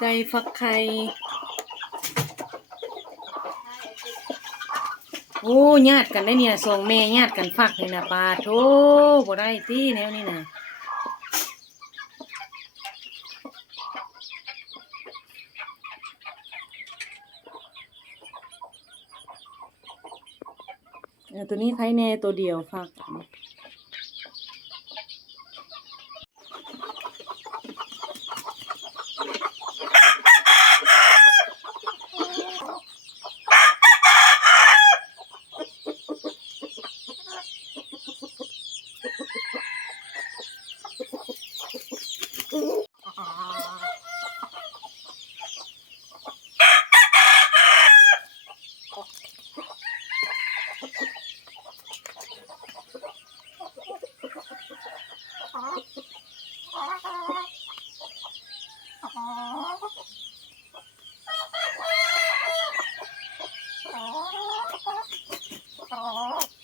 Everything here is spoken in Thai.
ไก่ฟักไข่โอ้ญาติกันได้เนี่ยสองแม่ญาติกันฟักนี่นะปลาโธ่บ่ได้ตีแนวนี้นะเออตัวนี้ไข่แน่ตัวเดียวฟัก Oh.